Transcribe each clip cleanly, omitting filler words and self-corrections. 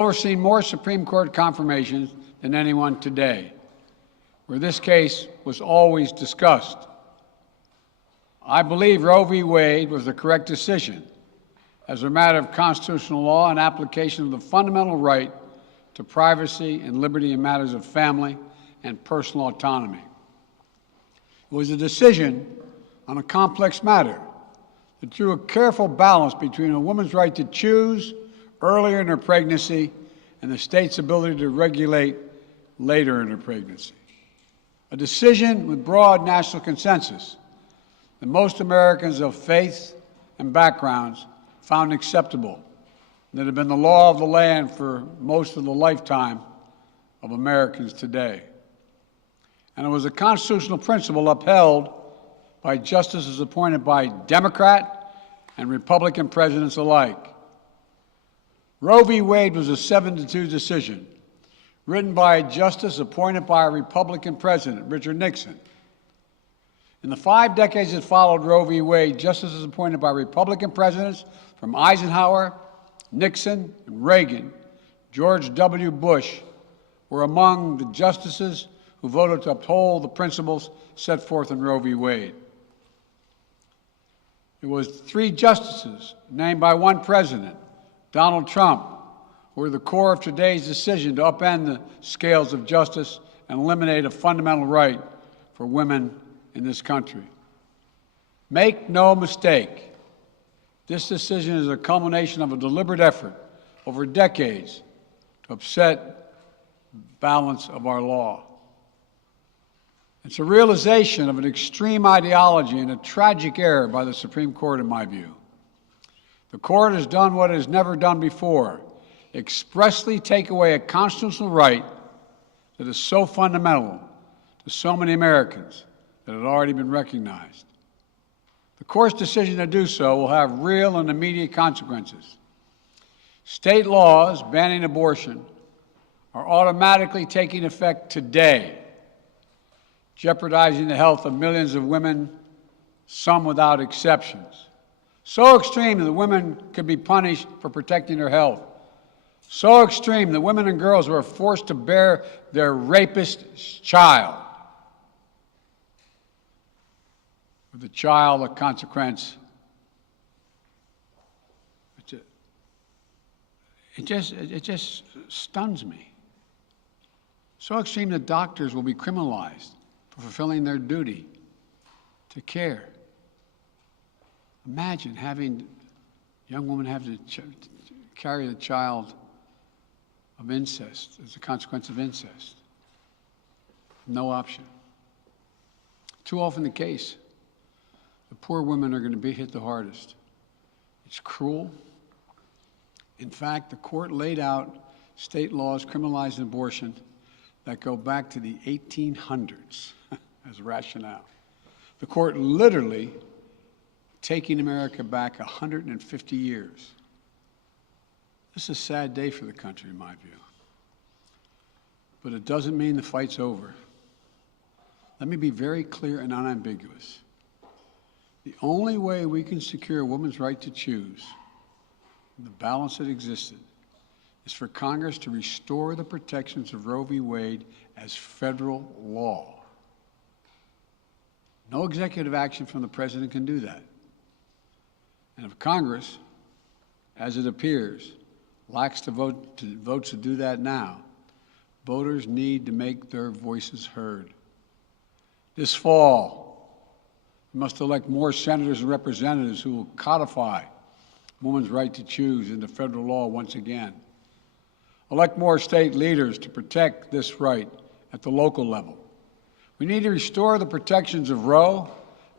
overseen more Supreme Court confirmations than anyone today, where this case was always discussed. I believe Roe v. Wade was the correct decision as a matter of constitutional law and application of the fundamental right to privacy and liberty in matters of family and personal autonomy. It was a decision on a complex matter that drew a careful balance between a woman's right to choose earlier in her pregnancy and the state's ability to regulate later in her pregnancy. A decision with broad national consensus that most Americans of faith and backgrounds found acceptable, and that had been the law of the land for most of the lifetime of Americans today. And it was a constitutional principle upheld by justices appointed by Democrat and Republican presidents alike. Roe v. Wade was a 7-2 decision, written by a justice appointed by a Republican president, Richard Nixon. In the 5 decades that followed Roe v. Wade, justices appointed by Republican presidents from Eisenhower, Nixon, and Reagan, George W. Bush, were among the justices who voted to uphold the principles set forth in Roe v. Wade. It was 3 justices named by one president, Donald Trump, who were the core of today's decision to upend the scales of justice and eliminate a fundamental right for women in this country. Make no mistake, this decision is a culmination of a deliberate effort over decades to upset the balance of our law. It's a realization of an extreme ideology and a tragic error by the Supreme Court, in my view. The court has done what it has never done before, expressly take away a constitutional right that is so fundamental to so many Americans that had already been recognized. The court's decision to do so will have real and immediate consequences. State laws banning abortion are automatically taking effect today, jeopardizing the health of millions of women, some without exceptions. So extreme that women could be punished for protecting their health. So extreme that women and girls were forced to bear their rapist's child. With the child, a consequence. It just stuns me. So extreme that doctors will be criminalized for fulfilling their duty to care. Imagine having a young woman have to carry the child of incest as a consequence of incest. No option. Too often the case. The poor women are going to be hit the hardest. It's cruel. In fact, the court laid out state laws criminalizing abortion that go back to the 1800s as rationale. The court literally taking America back 150 years. This is a sad day for the country, in my view. But it doesn't mean the fight's over. Let me be very clear and unambiguous. The only way we can secure a woman's right to choose, the balance that existed, is for Congress to restore the protections of Roe v. Wade as federal law. No executive action from the president can do that. And if Congress, as it appears, lacks the votes to do that now, voters need to make their voices heard. This fall, we must elect more senators and representatives who will codify women's right to choose into federal law once again. Elect more state leaders to protect this right at the local level. We need to restore the protections of Roe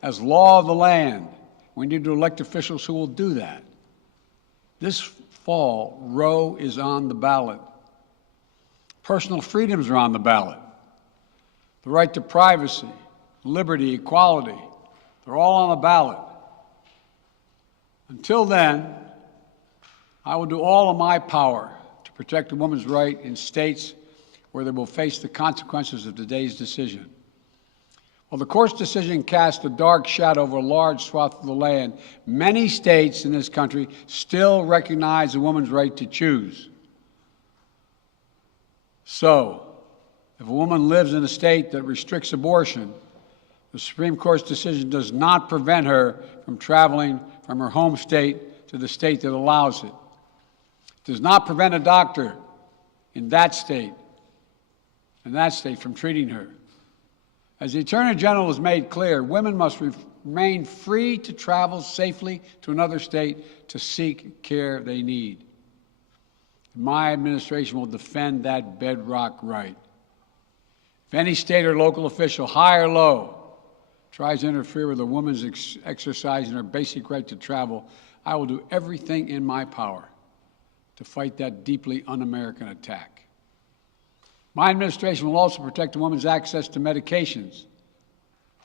as law of the land. We need to elect officials who will do that. This fall, Roe is on the ballot. Personal freedoms are on the ballot. The right to privacy, liberty, equality, they're all on the ballot. Until then, I will do all of my power to protect a woman's right in states where they will face the consequences of today's decision. While the court's decision cast a dark shadow over a large swath of the land, many states in this country still recognize a woman's right to choose. So, if a woman lives in a state that restricts abortion, the Supreme Court's decision does not prevent her from traveling from her home state to the state that allows it. It does not prevent a doctor in that state from treating her. As the Attorney General has made clear, women must remain free to travel safely to another state to seek care they need. My administration will defend that bedrock right. If any state or local official, high or low, tries to interfere with a woman's exercising her basic right to travel, I will do everything in my power to fight that deeply un-American attack. My administration will also protect a woman's access to medications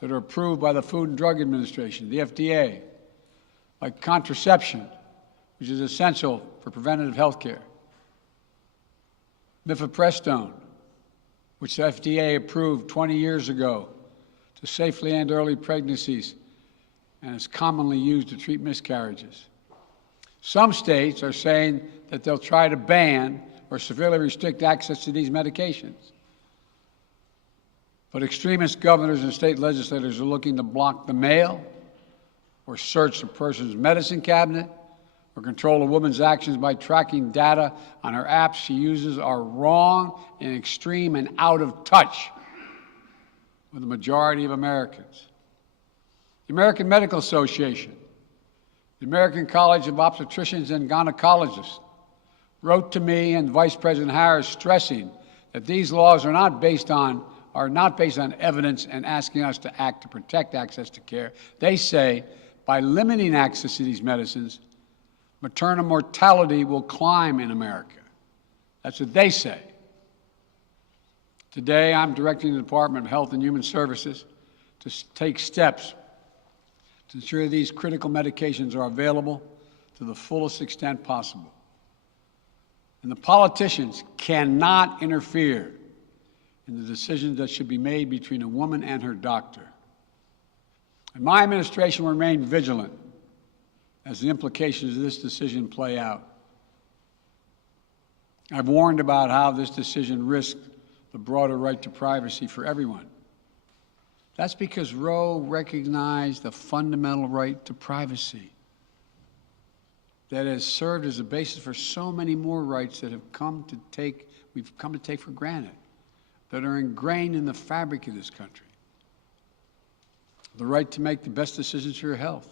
that are approved by the Food and Drug Administration, the FDA, like contraception, which is essential for preventative health care, mifepristone, which the FDA approved 20 years ago to safely end early pregnancies and is commonly used to treat miscarriages. Some states are saying that they'll try to ban or severely restrict access to these medications. But extremist governors and state legislators are looking to block the mail or search a person's medicine cabinet or control a woman's actions by tracking data on her apps she uses are wrong and extreme and out of touch with the majority of Americans. The American Medical Association, the American College of Obstetricians and Gynecologists wrote to me and Vice President Harris stressing that these laws are not based on evidence and asking us to act to protect access to care. They say by limiting access to these medicines, maternal mortality will climb in America. That's what they say. Today, I'm directing the Department of Health and Human Services to take steps to ensure these critical medications are available to the fullest extent possible. And the politicians cannot interfere in the decisions that should be made between a woman and her doctor. And my administration will remain vigilant as the implications of this decision play out. I've warned about how this decision risks the broader right to privacy for everyone. That's because Roe recognized the fundamental right to privacy that has served as a basis for so many more rights that we've come to take for granted, that are ingrained in the fabric of this country. The right to make the best decisions for your health.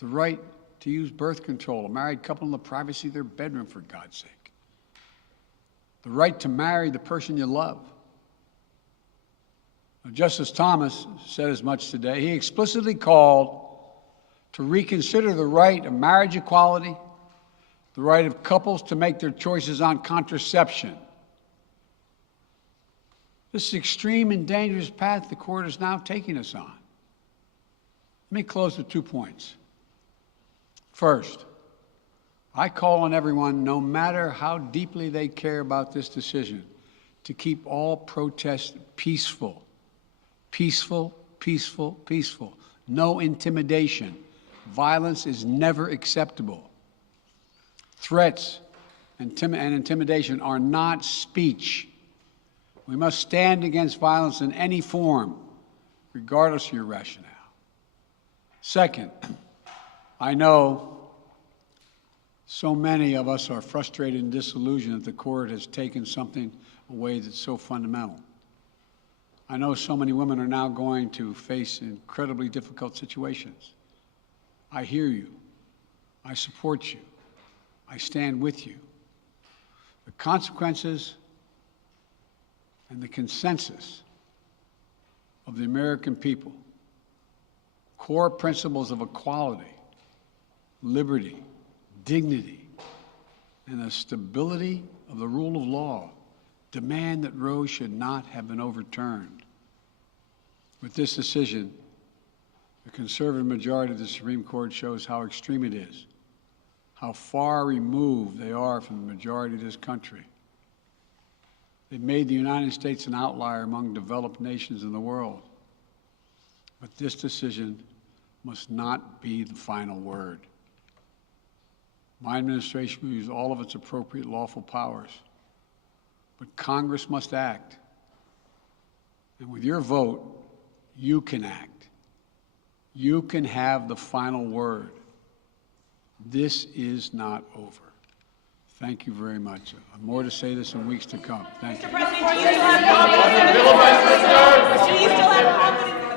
The right to use birth control, a married couple in the privacy of their bedroom, for God's sake. The right to marry the person you love. Now, Justice Thomas said as much today. He explicitly called to reconsider the right of marriage equality, the right of couples to make their choices on contraception. This is an extreme and dangerous path the court is now taking us on. Let me close with 2 points. First, I call on everyone, no matter how deeply they care about this decision, to keep all protests peaceful. Peaceful, peaceful, peaceful. No intimidation. Violence is never acceptable. Threats and intimidation are not speech. We must stand against violence in any form, regardless of your rationale. Second, I know so many of us are frustrated and disillusioned that the court has taken something away that's so fundamental. I know so many women are now going to face incredibly difficult situations. I hear you. I support you. I stand with you. The consequences and the consensus of the American people, core principles of equality, liberty, dignity, and the stability of the rule of law demand that Roe should not have been overturned. With this decision, the conservative majority of the Supreme Court shows how extreme it is, how far removed they are from the majority of this country. They've made the United States an outlier among developed nations in the world. But this decision must not be the final word. My administration will use all of its appropriate lawful powers, But Congress must act. And with your vote, you can act. You can have the final word. This is not over. Thank you very much. More to say this in weeks to come. Thank you. Mr. President, do you still have confidence?